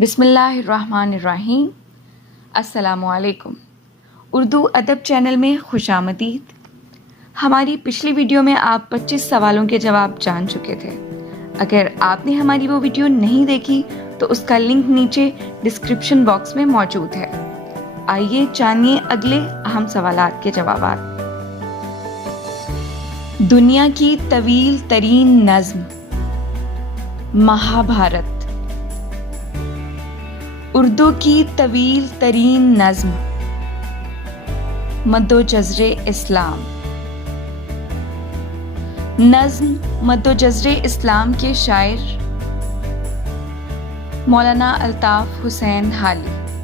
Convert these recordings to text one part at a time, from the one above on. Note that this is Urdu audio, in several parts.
بسم اللہ الرحمن الرحیم۔ السلام علیکم۔ اردو ادب چینل میں خوش آمدید۔ ہماری پچھلی ویڈیو میں آپ 25 سوالوں کے جواب جان چکے تھے۔ اگر آپ نے ہماری وہ ویڈیو نہیں دیکھی تو اس کا لنک نیچے ڈسکرپشن باکس میں موجود ہے۔ آئیے جانیے اگلے اہم سوالات کے جوابات۔ دنیا کی طویل ترین نظم مہابھارت۔ اردو کی طویل ترین نظم مد و جزر اسلام۔ نظم مد و جزر اسلام کے شاعر مولانا الطاف حسین حالی۔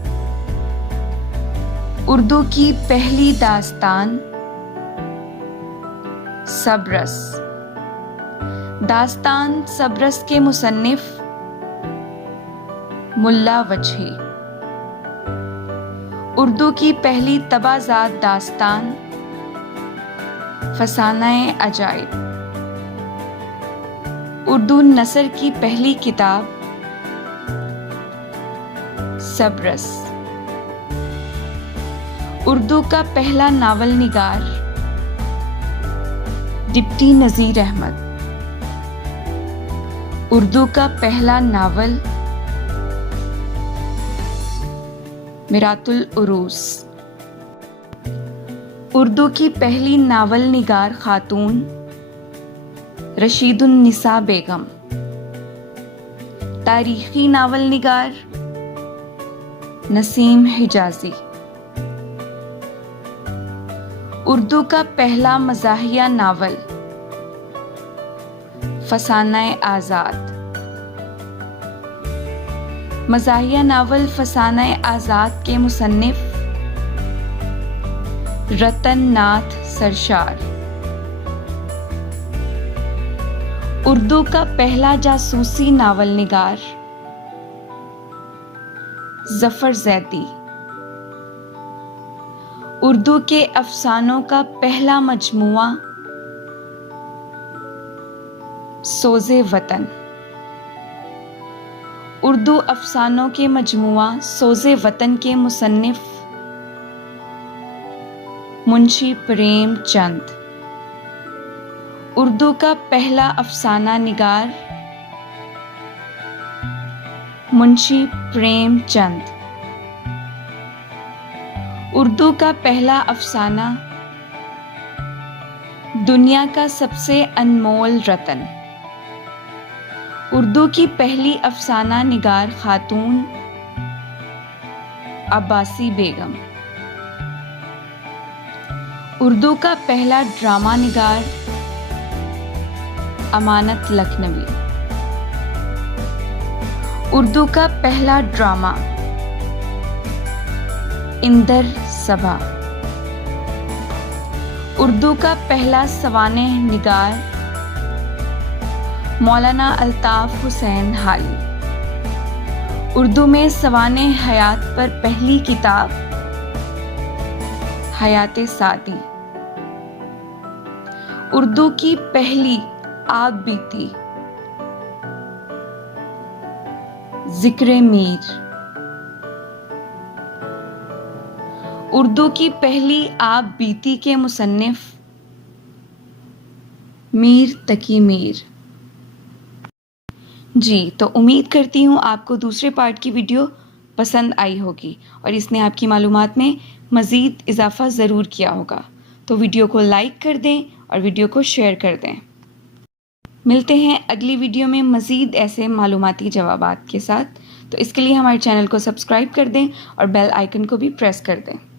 اردو کی پہلی داستان صبرس۔ داستان صبرس کے مصنف ملا وجہی۔ اردو کی پہلی طبع زاد داستان فسانہ عجائب۔ اردو نثر کی پہلی کتاب صبرس۔ اردو کا پہلا ناول نگار ڈپٹی نذیر احمد۔ اردو کا پہلا ناول میرات العروس۔ اردو کی پہلی ناول نگار خاتون رشید النساء بیگم۔ تاریخی ناول نگار نسیم حجازی۔ اردو کا پہلا مزاحیہ ناول فسانہ آزاد۔ مزاحیہ ناول فسانہ آزاد کے مصنف رتن ناتھ سرشار۔ اردو کا پہلا جاسوسی ناول نگار ظفر زیدی۔ اردو کے افسانوں کا پہلا مجموعہ سوز وطن۔ اردو افسانوں کے مجموعہ سوز وطن کے مصنف منشی پریم چند۔ اردو کا پہلا افسانہ نگار منشی پریم چند۔ اردو کا پہلا افسانہ دنیا کا سب سے انمول رتن۔ اردو کی پہلی افسانہ نگار خاتون عباسی بیگم۔ اردو کا پہلا ڈرامہ نگار امانت لکھنوی۔ اردو کا پہلا ڈرامہ اندر صبا۔ اردو کا پہلا سوانح نگار مولانا الطاف حسین حالی۔ اردو میں سوانح حیات پر پہلی کتاب حیات سعدی۔ اردو کی پہلی آپ بیتی ذکر میر۔ اردو کی پہلی آپ بیتی کے مصنف میر تقی میر۔ جی تو امید کرتی ہوں آپ کو دوسرے پارٹ کی ویڈیو پسند آئی ہوگی اور اس نے آپ کی معلومات میں مزید اضافہ ضرور کیا ہوگا۔ تو ویڈیو کو لائک کر دیں اور ویڈیو کو شیئر کر دیں۔ ملتے ہیں اگلی ویڈیو میں مزید ایسے معلوماتی جوابات کے ساتھ۔ تو اس کے لیے ہمارے چینل کو سبسکرائب کر دیں اور بیل آئیکن کو بھی پریس کر دیں۔